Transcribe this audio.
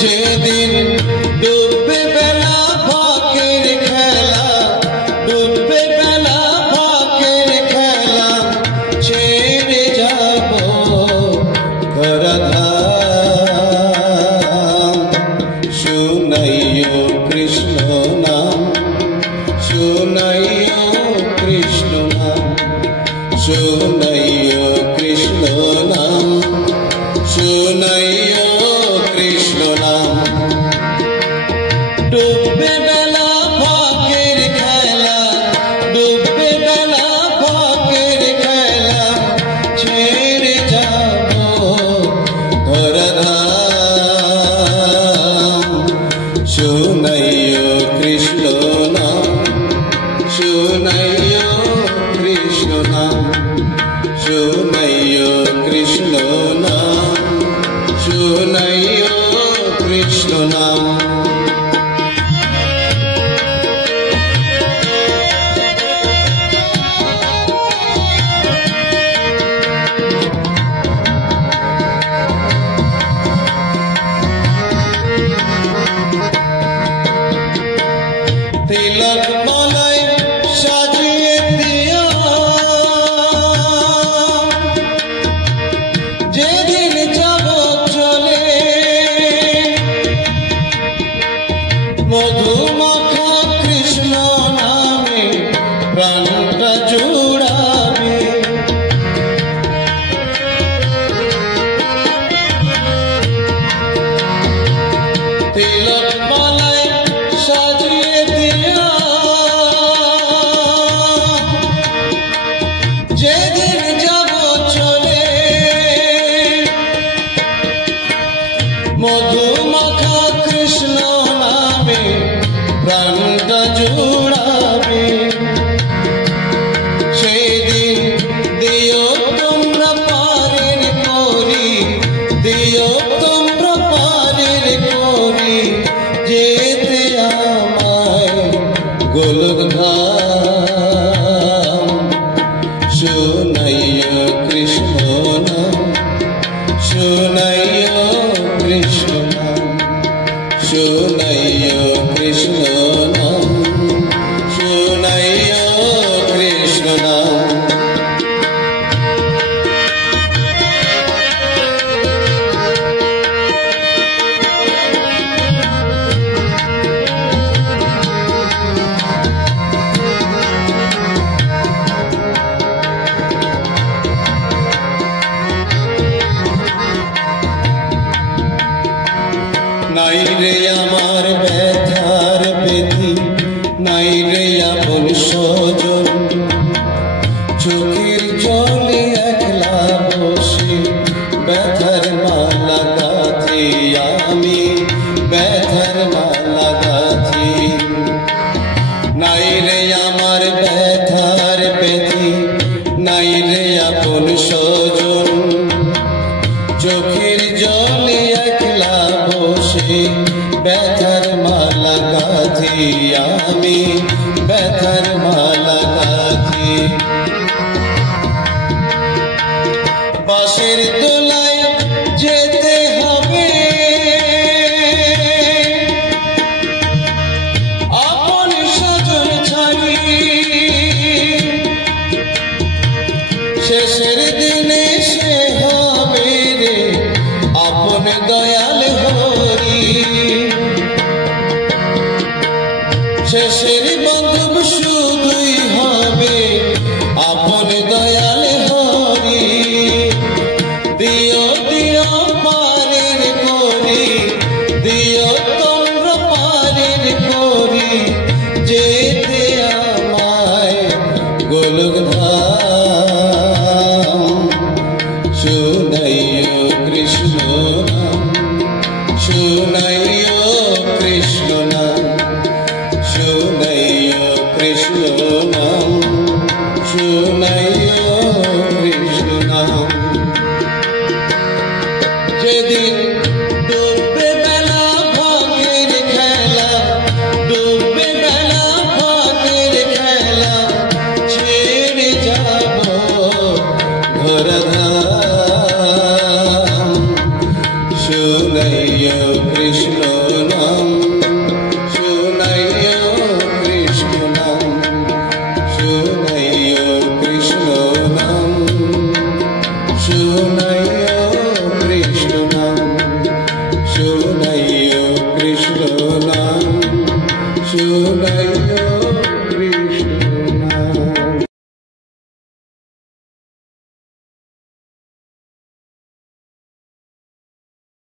যেদিন ডুববে বেলা ফাঁকের খেলা, ডুববে বেলা ফাঁকের খেলা, ছেড়ে যাব ধরাধাম। শুনাইও কৃষ্ণ নাম, শুনাইও কৃষ্ণ নাম, শুনাইও কৃষ্ণ নাম, শুনাইও কৃষ্ণ নাম। ডুববে বেলা ফাঁকের খেলা, ডুববে বেলা ফাঁকের খেলা, ছেড়ে যাব ধরাধাম। শুনাইও কৃষ্ণ নাম, শুনাইও কৃষ্ণ নাম, শুনাইও কৃষ্ণ নাম, শুনাইও কৃষ্ণ নাম। তিলক মালায় সাজিয়ে দিও, যেদিন যাব চলে মধুমাখা কৃষ্ণ নামে প্রাণটা জুড়াবে। তিলক মালায় সাজিয়ে দিও, যেদিন যাব চলে মধুমাখা কৃষ্ণ নামে প্রাণটা জুড়াবে। সেদিন দিও তোমরা পারের করি, দিও তোমরা পারের করি, যেতে আমায় গোলকধাম। শুনাইও কৃষ্ণ নাম, শুনাইও কৃষ্ণ নাম, শুনাইও কৃষ্ণ নাম, শুনাইও কৃষ্ণ নাম। নাই রে আমার ব্যথার বেদি, নাই রে আপন স্বজন, চোখের জলে একলা বসে ব্যথার মালা গাঁথি আমি, ব্যথার মালা গাঁথি। নাই রে আমার ব্যথার বেদি, নাই রে আপন স্বজন, চোখের জলে একলা বসে ব্যথার মালা গাঁথি আমি, ব্যথার মালা গাঁথি। বাঁশের দোলায় যেতে হবে আপন স্বজন ছাড়ি, শেষের দিনে সে হবে রে আপন দয়াল হরি। শেষের বান্ধব শুধুই হবে আপন দয়াল হরি। দিও দিও পারের করি, দিও তোমরা পারের করি, যেতে আমায় গোলকধাম। শুনাইও কৃষ্ণ নাম, শুনাইও কৃষ্ণ নাম, শুনাইও কৃষ্ণ নাম, শুনাইও কৃষ্ণ নাম। যেদিন ডুববে বেলা ফাঁকের খেলা, ডুববে বেলা ফাঁকের খেলা, ছেড়ে যাব ধরাধাম।